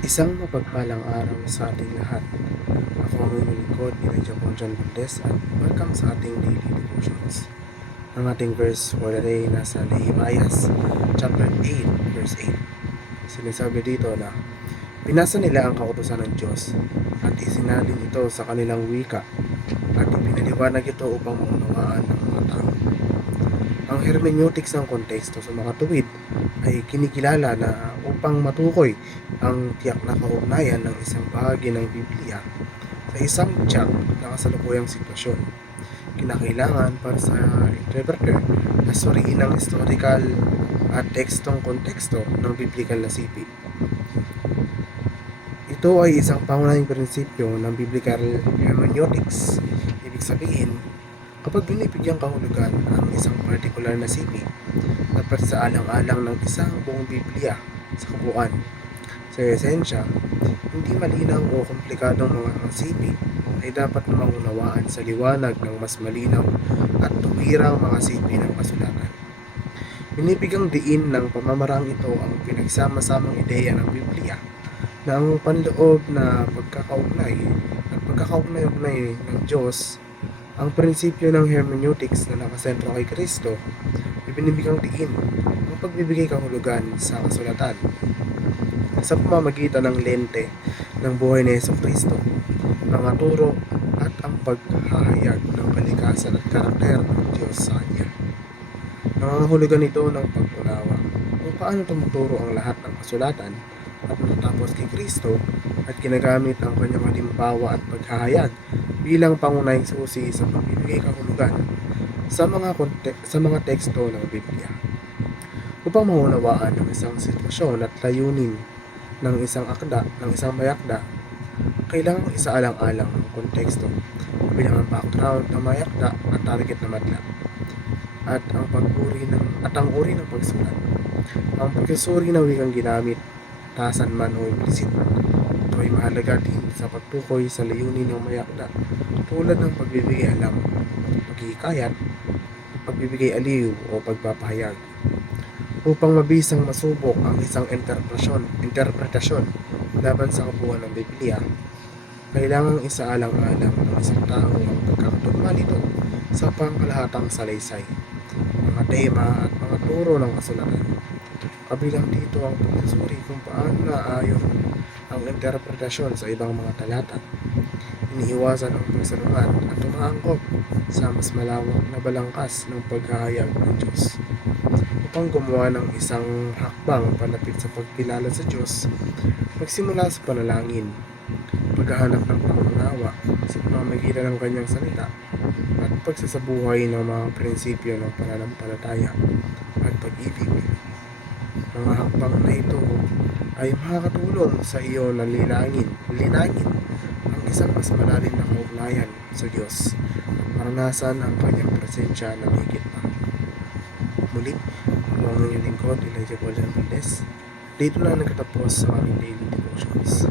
Isang mapagpalang araw sa ating lahat. Ako ang inyong lingkod, Elijah John Valdez, at welcome sa ating daily devotions. Ang ating verse for the day nasa Nehemiah chapter 8, verse 8. Sinasabi dito na, binasa nila ang kautusan ng Diyos at isinalin ito sa kanilang wika at ipinaliwanag ito upang maunawaan ng mga tao. Ang hermeneutics ng konteksto sa mga tuwid ay kinikilala na upang matukoy ang tiyak na kaugnayan ng isang bahagi ng Biblia sa isang tiyak na kasalukuyang sitwasyon. Kinakailangan para sa interpreter na suriin ang historical at tekstong konteksto ng biblical na sipi. Ito ay isang pangunahing prinsipyo ng biblical hermeneutics. Ibig sabihin, kapag binibigyang kahulugan ang isang particular na sipi, dapat sa alang-alang ng isang buong Biblia sa kabuuan. Sa esensya, hindi malinaw o komplikadong mga sipi ay dapat na maunawaan sa liwanag ng mas malinaw at tuwirang mga sipi ng kasulatan. Binibigyang diin ng pamamarang ito ang pinagsama-samang ideya ng Biblia na ang panloob na pagkakaugnay ng Diyos, ang prinsipyo ng hermeneutics na nakasentro kay Kristo, ibinibigyang diin ang pagbibigay kahulugan sa kasulatan sa pamamagitan ng lente ng buhay ni Jesucristo, mga turo at ang paghahayag ng kalikasan at karakter ng Diyos sa Kanya. Nangangahulugan ito ng pag-unawa kung paano tumuturo ang lahat ng kasulatan at matatapos kay Kristo at ginagamit ang kanyang halimbawa at paghahayag bilang pangunahing susi sa pagbibigay kahulugan sa mga teksto ng Biblia. Upang maunawaan ang isang sitwasyon at layunin ng isang mayakda, kailangang isaalang-alang ng konteksto bilang ang background ng mayakda at target na madla at ang uri ng pagsulat. Ang pagsusuri ng wikang ginamit, tasan man o implisit, ito ay mahalaga din sa pagtukoy sa layunin ng mayakda tulad ng pagbibigay alam, paghihikayat, pagbibigay aliw o pagpapahayag. Upang mabisang masubok ang isang interpretasyon laban sa kabuuan ng Biblia, kailangang isaalang-alang ng isang tao ang pagkakatugma nito sa pangkalahatang salaysay, mga tema at mga turo ng kasulatan. Kabilang dito ang pagsusuri kung paano naaayon ang interpretasyon sa ibang mga talata. Iniiwasan ang pagsalungat at umaangkop sa mas malawak na balangkas ng paghahayag ng Diyos. Upang gumawa ng isang hakbang palapit sa pagkilala sa Diyos, magsimula sa panalangin, paghahanap ng pangunawa sa pamamagitan ng kanyang salita, at pagsasabuhay ng mga prinsipyo ng pananampalataya at pag-ibig. Mga hakbang na ito ay makakatulong sa iyo na linangin ang isang mas malalim na kaugnayan sa Diyos at maranasan ang kanyang presensya na higit pa. Muli, ako ang inyong lingkod, Elijah John Valdez. Dito na nagtatapos sa aming daily devotions.